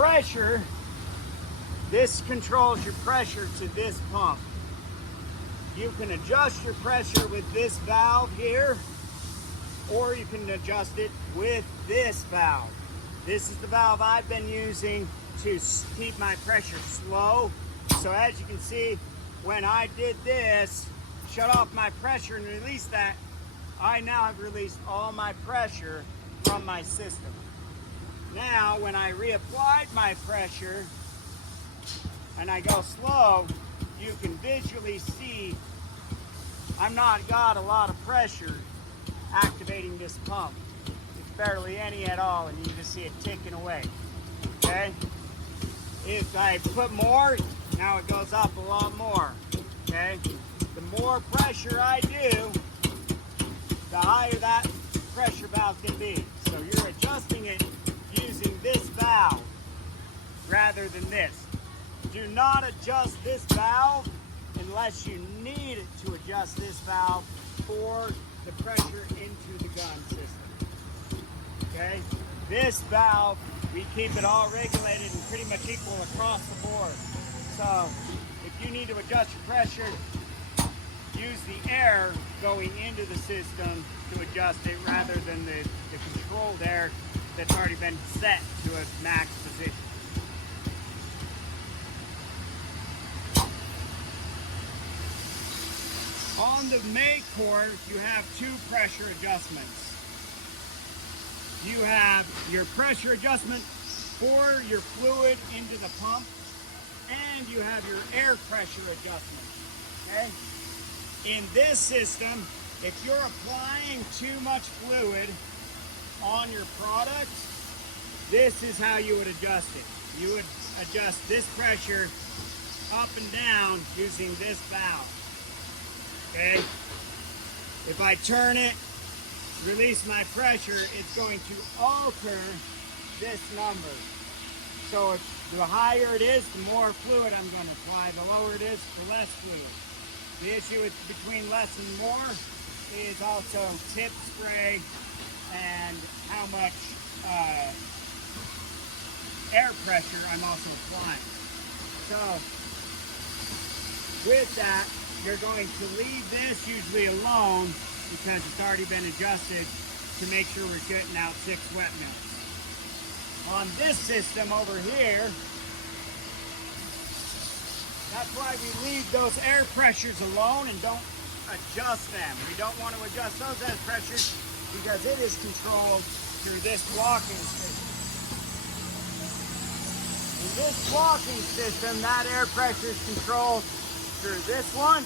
pressure, this controls your pressure to this pump. You can adjust your pressure with this valve here, or you can adjust it with this valve. This is the valve I've been using to keep my pressure slow. So as you can see, when I did this, shut off my pressure and release that, I now have released all my pressure from my system. Now, when I reapplied my pressure and I go slow, you can visually see I'm not got a lot of pressure activating this pump. It's barely any at all, and you just see it ticking away, okay? If I put more, now it goes up a lot more, okay? The more pressure I do, the higher that pressure valve can be. So you're adjusting it using this valve rather than this. Do not adjust this valve unless you need it to adjust this valve for the pressure into the gun system. Okay? This valve, we keep it all regulated and pretty much equal across the board. So if you need to adjust your pressure, use the air going into the system to adjust it rather than the controlled air that's already been set to a max position. On the Maycore, you have two pressure adjustments. You have your pressure adjustment for your fluid into the pump, and you have your air pressure adjustment, okay? In this system, if you're applying too much fluid on your product, this is how you would adjust it. You would adjust this pressure up and down using this valve. Okay? If I turn it, release my pressure, it's going to alter this number. So the higher it is, the more fluid I'm going to apply. The lower it is, the less fluid. The issue with between less and more is also tip spray and how much air pressure I'm also applying. So with that, you're going to leave this usually alone because it's already been adjusted to make sure we're getting out 6 wet mills. On this system over here, that's why we leave those air pressures alone and don't adjust them. We don't want to adjust those air pressures because it is controlled through this blocking system. In this blocking system, that air pressure is controlled through this one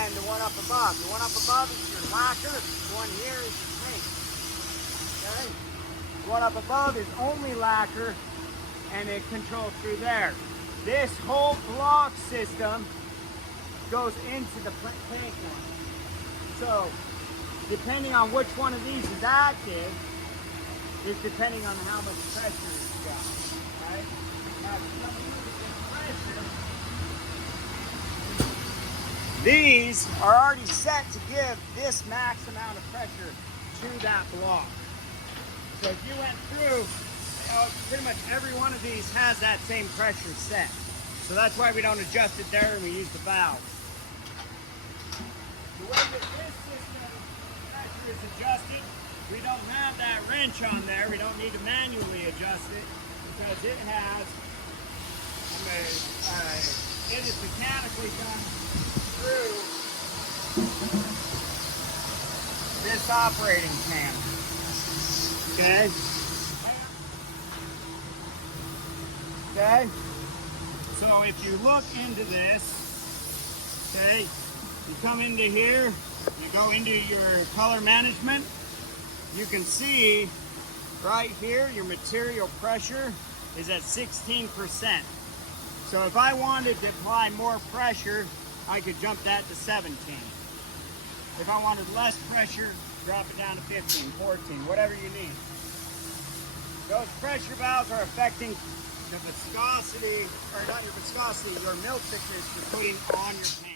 and the one up above. The one up above is your lacquer, the one here is your paint. Okay? The one up above is only lacquer and it controls through there. This whole block system goes into the paint one. So depending on which one of these is active is depending on how much pressure it's got. Right? Now, these are already set to give this max amount of pressure to that block. So if you went through, pretty much every one of these has that same pressure set. So that's why we don't adjust it there and we use the valve. The way that this system pressure is adjusted, we don't have that wrench on there. We don't need to manually adjust it because it has, it is mechanically done through this operating panel. Okay? Okay? So if you look into this, okay, you come into here, you go into your color management, you can see right here your material pressure is at 16%. So if I wanted to apply more pressure, I could jump that to 17. If I wanted less pressure, drop it down to 15, 14, whatever you need. Those pressure valves are affecting the viscosity, or not your viscosity, your milk thickness you're putting on your pan.